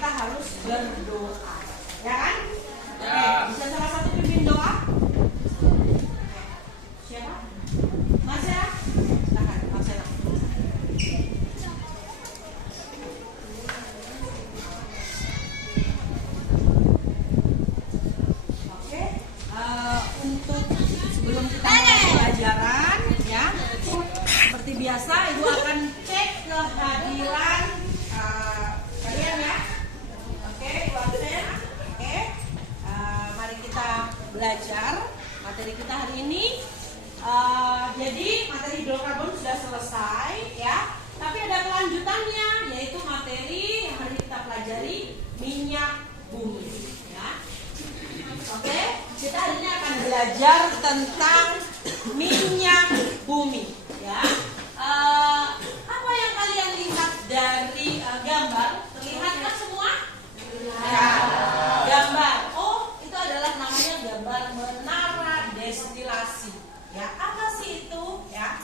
kita harus berdoa, ya kan? Ya. Oke, bisa salah satu pimpin doa? Siapa? Mas ya? Silakan, Mas ya. Oke, untuk sebelum kita mulai pelajaran, ya, seperti biasa Ibu akan cek kehadiran kalian ya. Oke, Bu Absen. Oke, mari kita belajar materi kita hari ini. Jadi materi hidrokarbon sudah selesai ya, tapi ada kelanjutannya, yaitu materi yang hari kita pelajari minyak bumi ya. Oke, kita hari ini akan belajar tentang minyak bumi ya. Apa yang kalian lihat dari gambar? Terlihat kan semua? Ya, gambar. Oh, itu adalah namanya gambar menara destilasi. Ya, apa sih itu? Ya.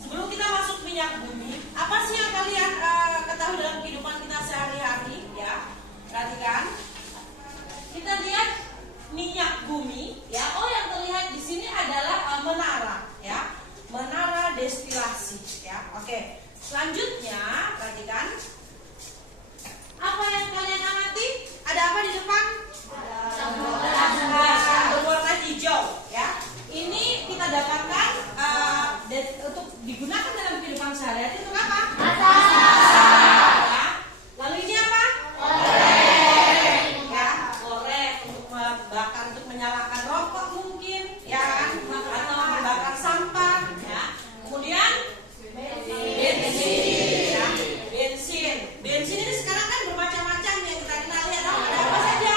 Sebelum kita masuk minyak bumi, apa sih yang kalian ketahui dalam kehidupan kita sehari-hari? Ya, perhatikan. Kita lihat minyak bumi. Ya, oh yang terlihat di sini adalah menara. Ya, menara destilasi. Ya, oke. Selanjutnya, perhatikan. Apa yang kalian amati? Ada apa di depan? Ada berwarna hijau. Ya. Ini kita dapatkan untuk digunakan dalam kehidupan sehari-hari untuk apa? Ya. Lalu ini apa? Korek. Ya, korek untuk membakar, untuk menyalakan rokok mungkin, ya kan? Atau membakar sampah. Ya. Kemudian bensin. Ya. Bensin ini sekarang kan bermacam-macam yang kita kenal ya. Ada apa saja?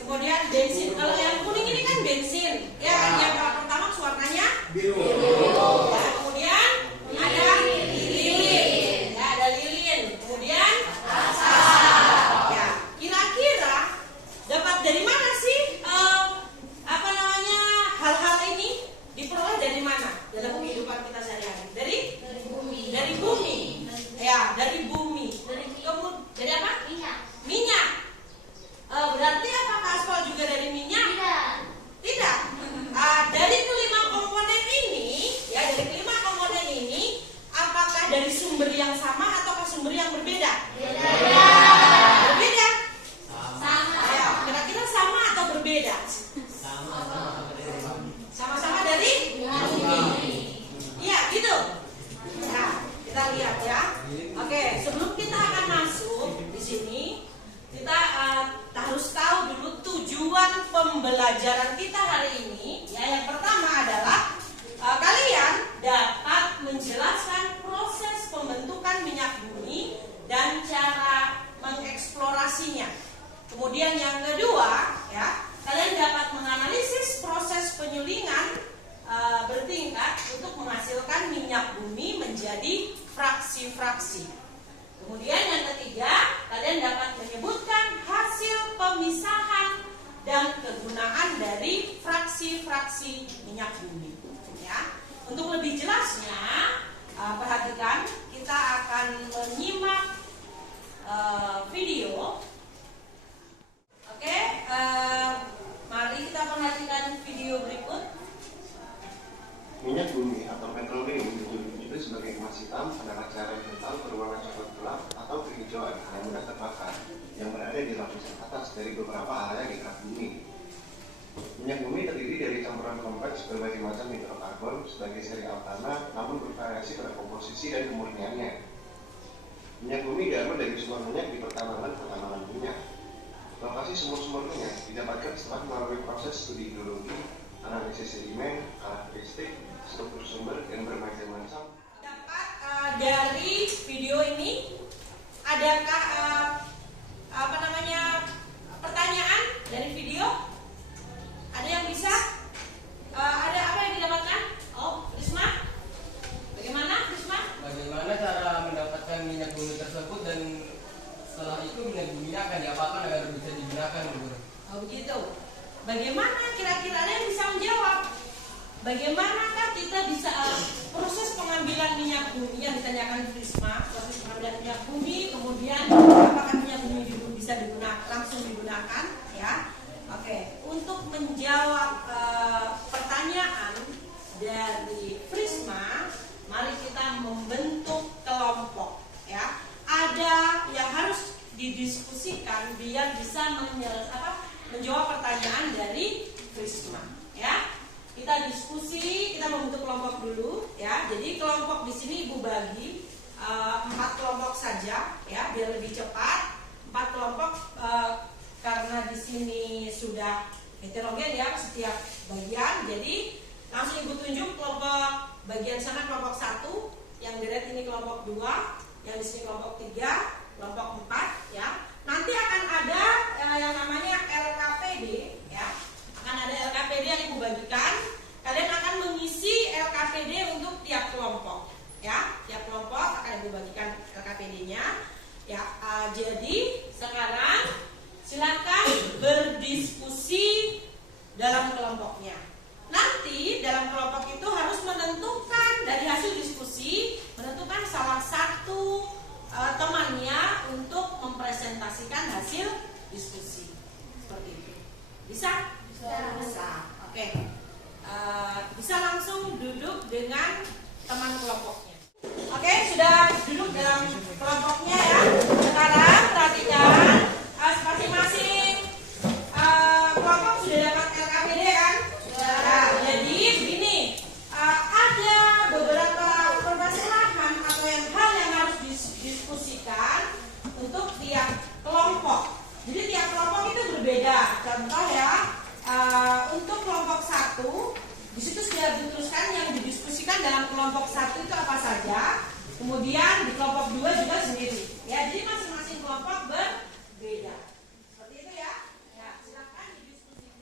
Kemudian bensin, kalau yang kuning ini kan bensin, ya kan? Yang pertama warnanya biru. Ya, kemudian ada lilin, ya ada lilin. Kemudian asap. Ya, kira-kira dapat dari mana sih? Hal-hal ini diperoleh dari mana dalam kehidupan kita sehari-hari? Dari bumi. Dari bumi. Ya, dari bumi. Dari apa? Minyak. Berarti apakah aspal juga dari minyak? Tidak. Dari kelima komponen ini, ya dari kelima komponen ini, apakah dari sumber yang sama ataukah sumber yang berbeda? Berbeda. Sama. Ayo, kira-kira sama atau berbeda? Sama-sama dari bumi. Iya, gitu. Nah, kita lihat ya. Oke, sebelum kita akan masuk di sini, kita harus tahu dulu tujuan pembelajaran kita hari ini. Ya, yang pertama adalah kalian dapat menjelaskan proses pembentukan minyak bumi dan cara mengeksplorasinya. Kemudian yang kedua, ya, kalian dapat menganalisis proses penyulingan bertingkat untuk menghasilkan minyak bumi menjadi fraksi-fraksi. Kemudian yang ketiga, kalian dapat menyebutkan hasil pemisahan dan kegunaan dari fraksi-fraksi minyak bumi. Ya, untuk lebih jelasnya, perhatikan, kita akan menyimak video. Oke, mari kita perhatikan video berikut. Minyak bumi atau petroleum itu sebagai emas hitam adalah cairan metal berwarna coklat gelap atau kehijauan yang mudah terbakar yang berada di lapisan atas dari beberapa area di kerak bumi. Minyak bumi terdiri dari campuran kompleks berbagai macam hidrokarbon sebagai seri alkana, namun bervariasi pada komposisi dan kemurniannya. Minyak bumi diambil dari sumber minyak di pertambangan minyak. Lokasi sumur-sumur minyak didapatkan setelah melalui proses studi geologi, analisis sedimen, karakteristik, struktur sumber, dan bermacam-macam. Dapat dari video ini, adakah pertanyaan dari video? Ada yang bisa? Ada apa yang didapatkan? Oh, Risma? Bagaimana, Risma? Bagaimana cara mendapatkan minyak bumi tersebut dan setelah itu minyak buminya akan diapakan agar bisa digunakan, Guru? Oh, begitu. Bagaimana kira-kira ada yang bisa menjawab? Bagaimanakah kita bisa proses pengambilan minyak bumi yang menyediakan prisma, proses pengambilan minyak bumi, kemudian apakah minyak bumi bisa langsung digunakan, ya. Oke, untuk menjawab pertanyaan dari prisma, mari kita membentuk kelompok, ya. Ada yang harus didiskusikan biar bisa menjawab pertanyaan dari prisma, ya. Kita diskusi, kita membentuk kelompok dulu, ya. Jadi kelompok di sini Ibu bagi 4 kelompok saja, ya, biar lebih cepat. 4 kelompok karena di sini sudah heterogen, ya, setiap bagian. Jadi langsung Ibu tunjuk kelompok bagian sana kelompok 1, yang di red ini kelompok 2, yang di sini kelompok 3, kelompok 4, ya. Nanti akan ada yang namanya LKPD, ya. Akan ada LKPD yang Ibu bagikan. Kalian akan mengisi LKPD untuk tiap kelompok, ya. Tiap kelompok akan Ibu bagikan LKPD-nya, ya. Jadi sekarang silakan berdiskusi dalam kelompoknya. Nanti dalam kelompok itu harus menentukan dari hasil diskusi, menentukan salah satu temannya untuk mempresentasikan hasil diskusi. Seperti itu. Bisa? Bisa. Oke. Bisa langsung duduk dengan teman kelompoknya. Oke, sudah duduk dalam kelompoknya, ya. Sekarang perhatikan masing-masing kelompok sudah dapat LKPD, kan? Nah, jadi begini, ada beberapa permasalahan atau hal yang harus didiskusikan untuk tiap kelompok. Jadi tiap kelompok itu berbeda. Contoh, ya, untuk kelompok 1, di situ sudah dituliskan yang didiskusikan dalam kelompok 1 itu apa saja. Kemudian di kelompok 2 juga sendiri. Ya, jadi masing-masing kelompok berbeda. Seperti itu, ya. Ya, silakan didiskusikan.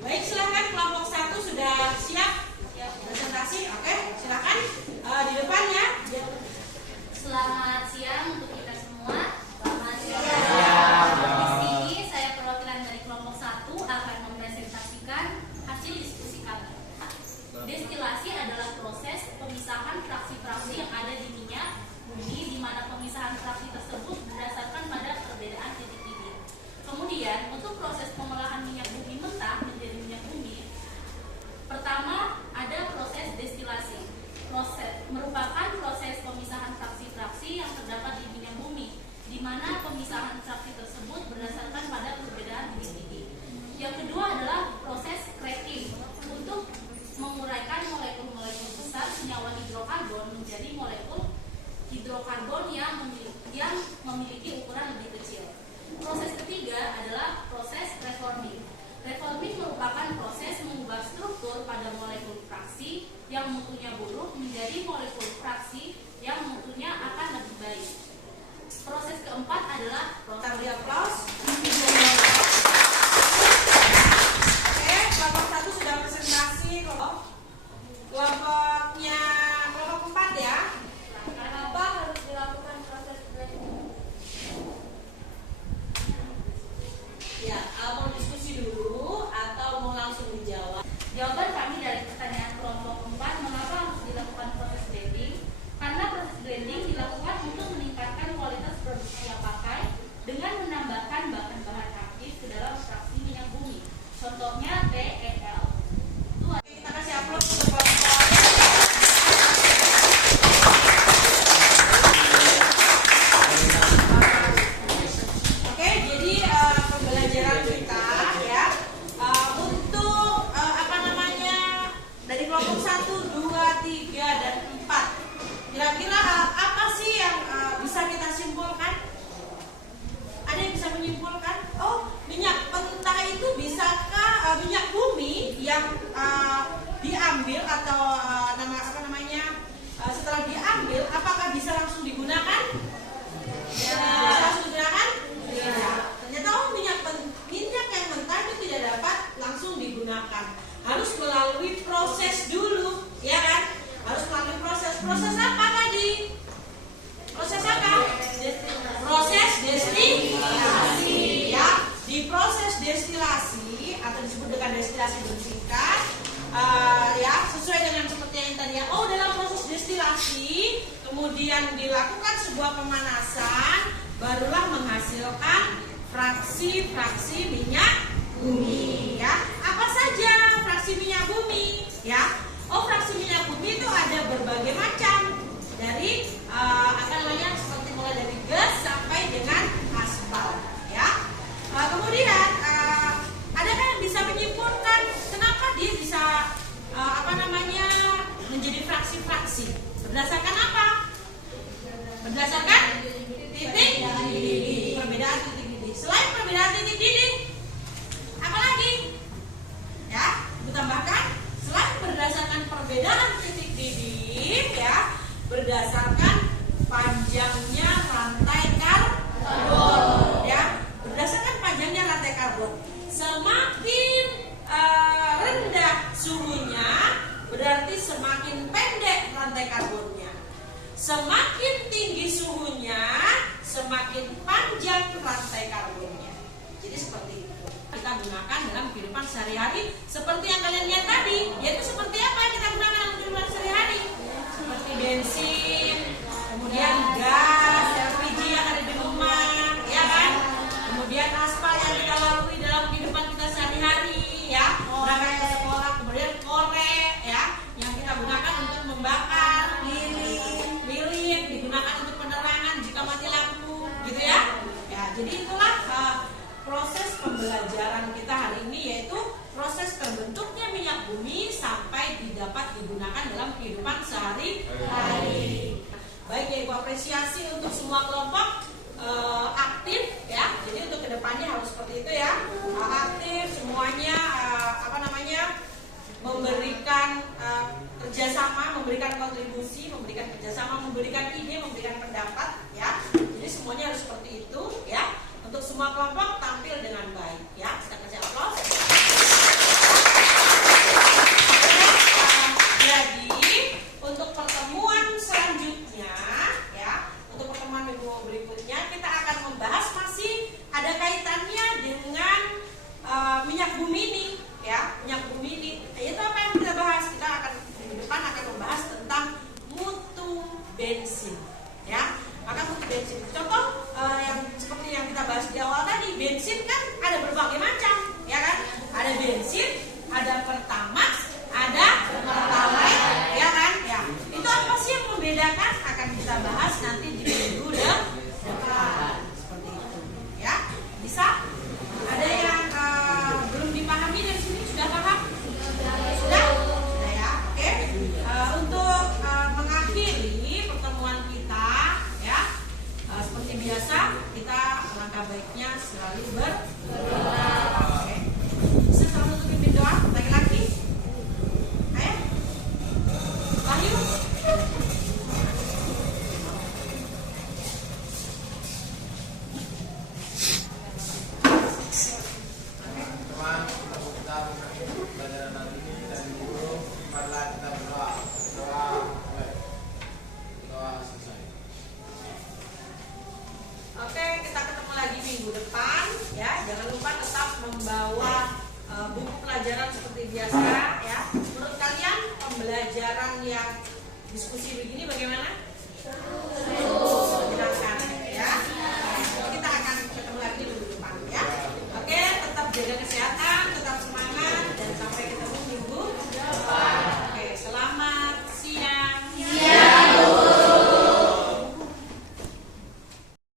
Baik, silakan kelompok 1 sudah siap presentasi. Oke, silakan di depan, ya. Selamat siang untuk kita semua. Selamat siang. Di sini saya perwakilan dari kelompok 1 akan mempresentasikan hasil diskusi kami. Destilasi adalah proses pemisahan fraksi-fraksi yang ada di minyak bumi, di mana pemisahan fraksi tersebut berdasarkan pada perbedaan titik bibit. Kemudian untuk proses pengolahan minyak bumi mentah menjadi minyak bumi, pertama ada proses destilasi. Proses merupakan proses pemisahan fraksi-fraksi yang terdapat di minyak bumi, di mana pemisahan fraksi tersebut berdasarkan pada perbedaan bibit-bibit. Yang kedua adalah proses cracking untuk menguraikan molekul-molekul besar senyawa hidrokarbon menjadi molekul hidrokarbon yang memiliki ukuran lebih kecil. Proses ketiga adalah proses reforming. Reforming merupakan proses mengubah struktur pada molekul fraksi yang mutunya buruk menjadi molekul fraksi yang mutunya akan lebih baik. Proses keempat adalah Kita beri aplaus. Oke, kelompok 1 sudah presentasi. Kelompoknya kelompok 4, ya. kenapa harus dilakukan proses cracking? Ya, mau diskusi dulu atau mau langsung dijawab? Jawaban kami dari pertanyaan kelompok 4, mengapa harus dilakukan proses blending? Karena proses blending dilakukan untuk meningkatkan kualitas produksi yang pakai dengan menambahkan kemudian dilakukan sebuah pemanasan, barulah menghasilkan fraksi-fraksi minyak bumi. Ya, apa saja fraksi minyak bumi? Ya, fraksi minyak bumi itu ada berbagai macam, dari seperti mulai dari gas sampai dengan aspal. Ya, kemudian adakah yang bisa menyimpulkan kenapa dia bisa menjadi fraksi-fraksi? Berdasarkan apa? Berdasarkan titik didih. Perbedaan titik didih. Selain perbedaan titik didih, apa lagi? Ya, Ibu tambahkan, selain berdasarkan perbedaan titik didih, ya, berdasarkan panjangnya rantai karbon. Ya, berdasarkan panjangnya rantai karbon. Semakin rendah suhunya, berarti semakin pendek rantai karbonnya. Semakin tinggi suhunya, semakin panjang rantai karbonnya. Jadi seperti itu. Kita gunakan dalam kehidupan sehari-hari seperti yang kalian lihat tadi. Yaitu seperti apa yang kita gunakan dalam kehidupan sehari-hari? Seperti bensin, kemudian gas, LPG yang ada di rumah, ya kan? Kemudian aspal yang kita lalui dalam kehidupan kita sehari-hari, ya. Berangkat ke sekolah, kemudian korek, ya, yang kita gunakan untuk membakar, lilin digunakan untuk penerangan jika mati lampu, gitu ya. Ya, jadi itulah proses pembelajaran kita hari ini, yaitu proses terbentuknya minyak bumi sampai dapat digunakan dalam kehidupan sehari-hari. Baik ya Ibu, apresiasi untuk semua kelompok aktif, ya. Jadi untuk kedepannya harus seperti itu ya, aktif semuanya, memberikan kerjasama, memberikan kontribusi, memberikan kerjasama, memberikan ide, memberikan pendapat, ya. Jadi semuanya harus seperti itu, ya. Untuk semua kelompok tampil dengan baik, ya. Kita kasih aplaus. Jadi untuk pertemuan selanjutnya, ya, untuk pertemuan minggu berikutnya kita akan membahas, masih ada kaitannya dengan minyak bumi ini, ya, minyak bumi ini. Itu apa yang kita bahas? Kita akan di depan akan membahas tentang mutu bensin, ya. Maka mutu bensin, contoh yang seperti yang kita bahas di awal tadi, bensin kan ada berbagai macam, ya kan? Ada bensin, ada Pertamax, ada Pertalite, ya kan? Ya. Itu apa sih yang membedakan? Akan kita bahas nanti di minggu depan. Seperti itu, ya. Bisa? Ada yang belum dipahami dari sini? Sudah paham? Sudah? Sudah ya. Oke. Untuk mengakhiri pertemuan kita, ya, seperti biasa kita langkah baiknya selalu berdoa. Oke. Bisa selalu pimpin doa laki-laki? Ayo. Wahyu. Teman-teman, kita pelajaran hari ini dan guru, marilah kita berdoa. Doa selesai. Oke, kita ketemu lagi minggu depan, ya. Jangan lupa tetap membawa buku pelajaran seperti biasa, ya. Menurut kalian pembelajaran yang diskusi begini bagaimana?